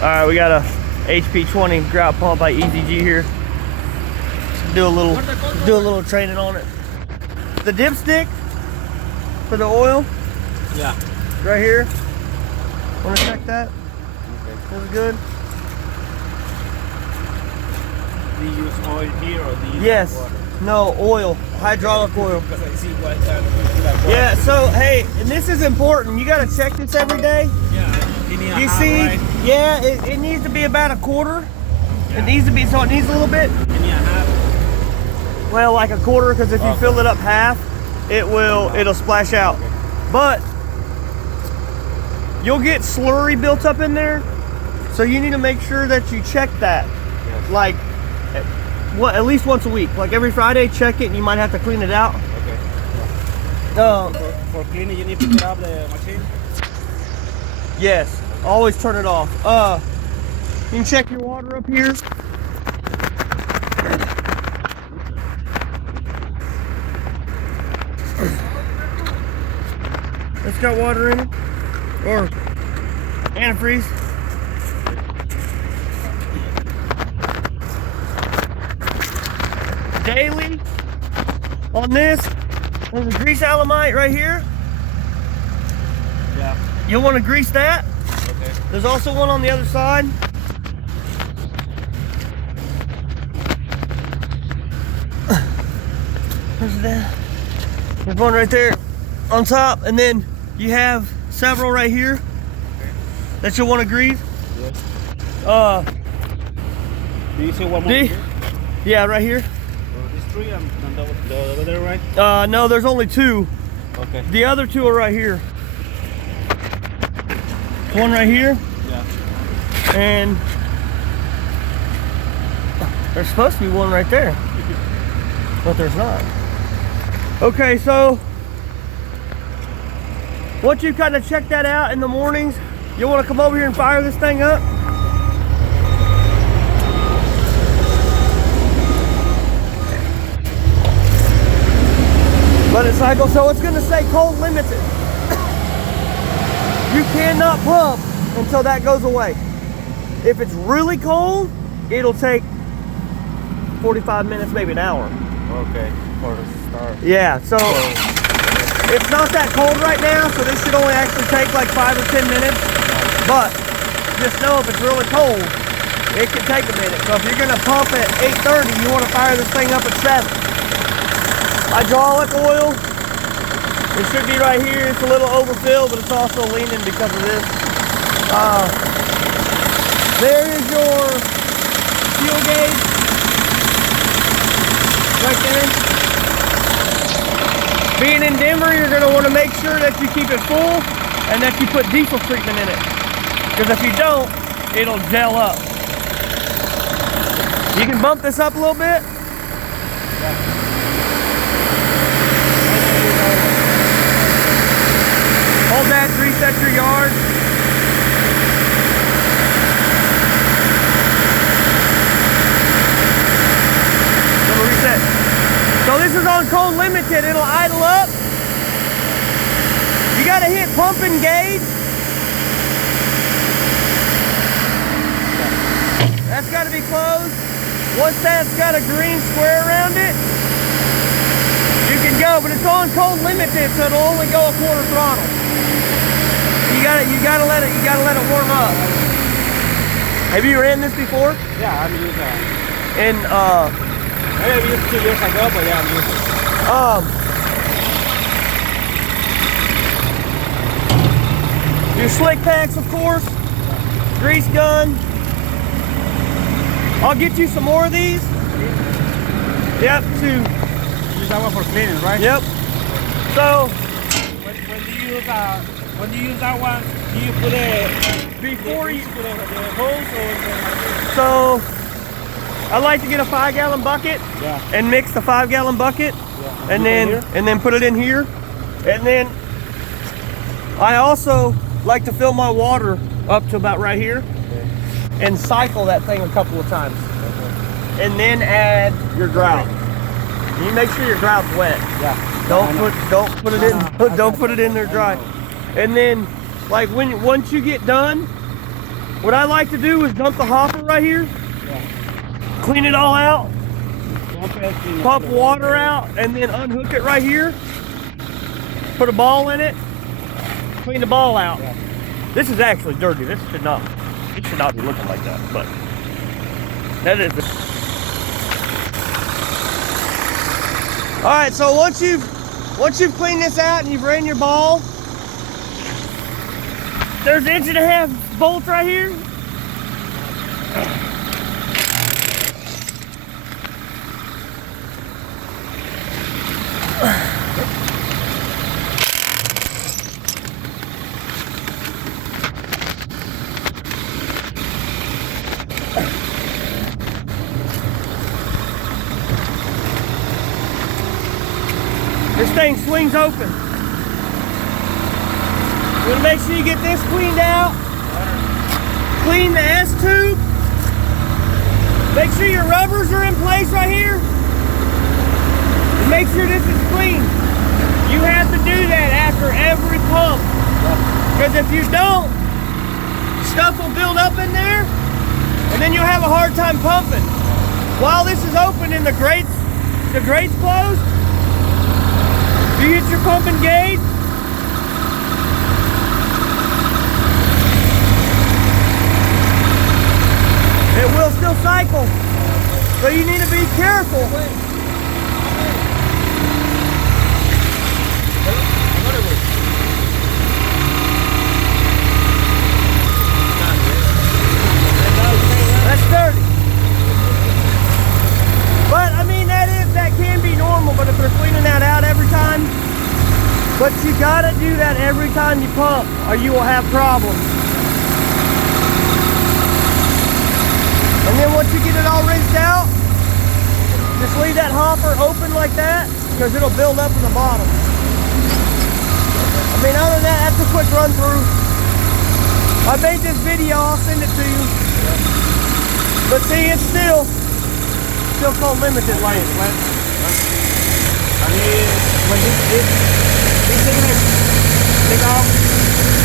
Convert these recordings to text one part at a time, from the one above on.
All right, we got a HP 20 grout pump by EZG here. Do a little training on it. The dipstick for the oil. Yeah. Right here. Want to check that? Okay. That's good. Do you use oil here or do you use Yes. water? No, oil. Hydraulic oil. Because I see what kind of Yeah, so hey, and this is important. You gotta check this every day. Yeah. You see, right? yeah, it needs to be about a quarter. Yeah. It needs to be, so it needs a little bit. Give me a half. Well, like a quarter, because if you fill it up half, it'll splash out. Okay. But you'll get slurry built up in there, so you need to make sure that you check that. Yes. Like, at least once a week. Like every Friday, check it, and you might have to clean it out. Okay. For cleaning, you need to pick up the machine? Yes, always turn it off. You can check your water up here. It's got water in it, or antifreeze. Daily on this, there's a grease alamite right here. Yeah. You'll want to grease that. Okay. There's also one on the other side. Where's that? There's one right there on top, and then you have several right here that you'll want to grease. Yes. Do you see one more here? Yeah, right here. These three and the other right? No, there's only two. Okay. The other two are right here. One right here, Yeah. and there's supposed to be one right there, but there's not. Okay, so once you kind of check that out in the mornings, you'll want to come over here and fire this thing up. Let it cycle. So it's going to say cold limited. You cannot pump until that goes away. If it's really cold, it'll take 45 minutes, maybe an hour. Okay. For the start. Yeah, so it's not that cold right now, so this should only actually take like 5 or 10 minutes. But just know if it's really cold, it can take a minute. So if you're gonna pump at 8:30, you wanna fire this thing up at 7. Hydraulic oil, it should be right here. It's a little overfilled, but it's also leaning because of this. There is your fuel gauge right there. Being in Denver, you're going to want to make sure that you keep it full and that you put diesel treatment in it. Because if you don't, it'll gel up. You can bump this up a little bit. Hold that to reset your yard. Little reset. So this is on cold limited. It'll idle up. You gotta hit pump and gauge. That's gotta be closed. Once that's got a green square around it, you can go, but it's on cold limited, so it'll only go a quarter throttle. You gotta let it warm up. Have you ran this before? Yeah, I'm using that. And Maybe I used 2 years ago, but yeah, I'm using it. Your slick packs, of course. Grease gun. I'll get you some more of these. Yep, 2. Use that one for cleaning, right? Yep. So When do you use that one? Do you put it before you put the hose or so I like to get a 5-gallon bucket and mix the 5-gallon bucket and then put it in here. And then I also like to fill my water up to about right here and cycle that thing a couple of times. And then add your grout. You make sure your grout's wet. Yeah. Don't put it in there dry. And then like once you get done, what I like to do is dump the hopper right here, clean it all out, pump water out, and then unhook it right here, put a ball in it, clean the ball out. This is actually dirty. It should not be looking like that, but that is it. All right, so once you've cleaned this out and you've ran your ball, there's 1.5 inch bolts right here. This thing swings open. You're gonna make sure you get this cleaned out. Clean the S-tube. Make sure your rubbers are in place right here. And make sure this is clean. You have to do that after every pump. Because if you don't, stuff will build up in there and then you'll have a hard time pumping. While this is open and the grate's closed, you hit your pumping gauge. It will still cycle, so you need to be careful. That's dirty. But I mean, that can be normal, but if they're cleaning that out every time, but you gotta do that every time you pump or you will have problems. And then once you get it all rinsed out, just leave that hopper open like that because it'll build up in the bottom. I mean, other than that, that's a quick run through. I made this video, I'll send it to you. But see, it's still called limited lane. I mean, when this take off,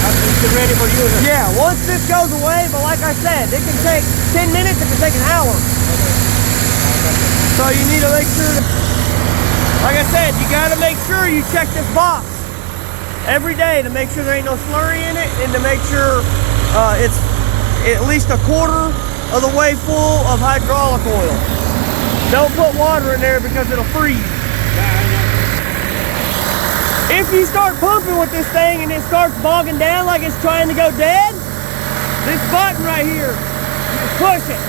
it's ready for use. Yeah, once this goes away, but like I said, it can take 10 minutes, it can take an hour. So you need to make sure, like I said, you gotta make sure you check this box every day to make sure there ain't no slurry in it and to make sure it's at least a quarter of the way full of hydraulic oil. Don't put water in there because it'll freeze. If you start pumping with this thing and it starts bogging down like it's trying to go dead, this button right here, you can push it.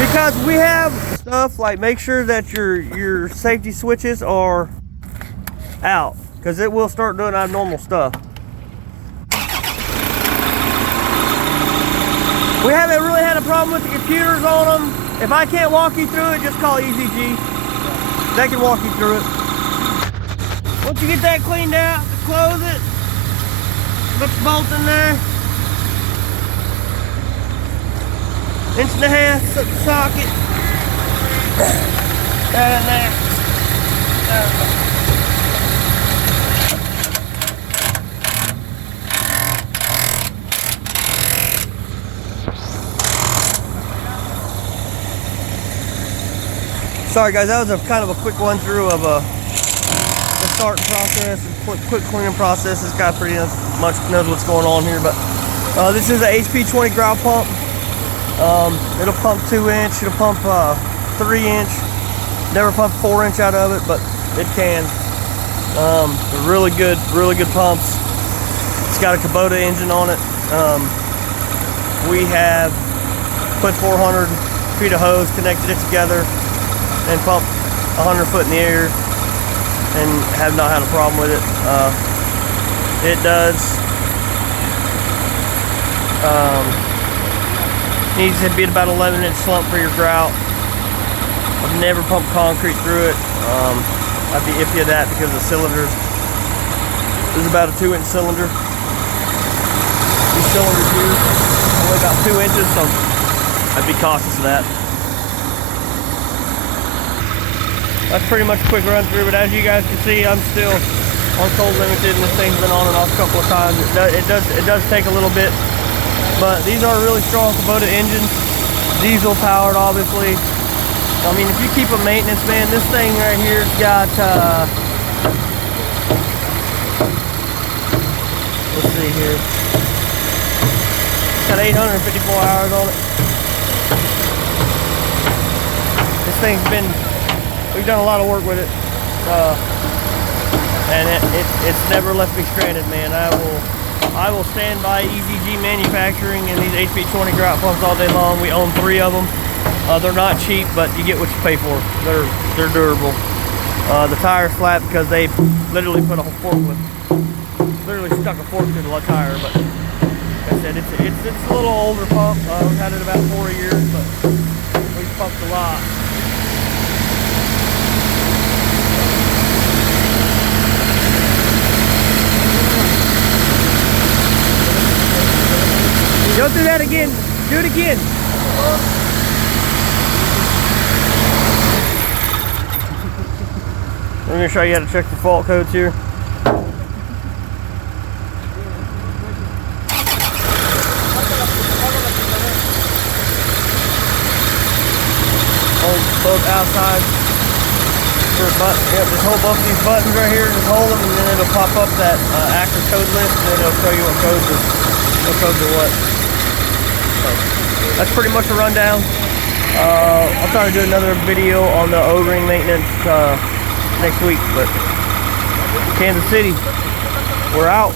Because we have stuff like make sure that your safety switches are out because it will start doing abnormal stuff. We haven't really had a problem with the computers on them. If I can't walk you through it, just call EZG. They can walk you through it. Once you get that cleaned out, close it. Put the bolt in there. 1.5 inch socket. That in there. Sorry guys, that was a kind of a quick run through of the starting process and quick cleaning process. This guy pretty much knows what's going on here, but this is a HP 20 grout pump. It'll pump 2 inch, it'll pump 3 inch. Never pumped 4 inch out of it, but it can. They're really good pumps. It's got a Kubota engine on it. We have put 400 feet of hose, connected it together, and pumped 100 foot in the air and have not had a problem with it. It does needs to be about 11 inch slump for your grout. I've never pumped concrete through it. I'd be iffy of that because the cylinders, this is about a 2 inch cylinder. These cylinders here only about 2 inches, so I'd be cautious of that. That's pretty much a quick run through, but as you guys can see, I'm still Unsold limited, and this thing's been on and off a couple of times. It does take a little bit, but these are really strong Kubota engines, diesel powered, obviously. I mean, if you keep a maintenance, man, this thing right here's got let's see here, it's got 854 hours on it. This thing's been, we've done a lot of work with it, and it's never left me stranded, man. I will stand by EZG Manufacturing and these HP 20 grout pumps all day long. We own 3 of them. They're not cheap, but you get what you pay for. They're durable. The tire's flat because they literally put a whole fork with, literally stuck a fork through the tire. But like I said, it's a little older pump. We've had it about 4 years, but we've pumped a lot. Don't do that again. Do it again. I'm going to show you how to check the fault codes here. Hold both outside for a button. Yep, just hold both of these buttons right here. Just hold them, and then it'll pop up that active code list, and then it'll show you what codes are what. So that's pretty much a rundown. I'll try to do another video on the O-ring maintenance next week, but Kansas City, we're out.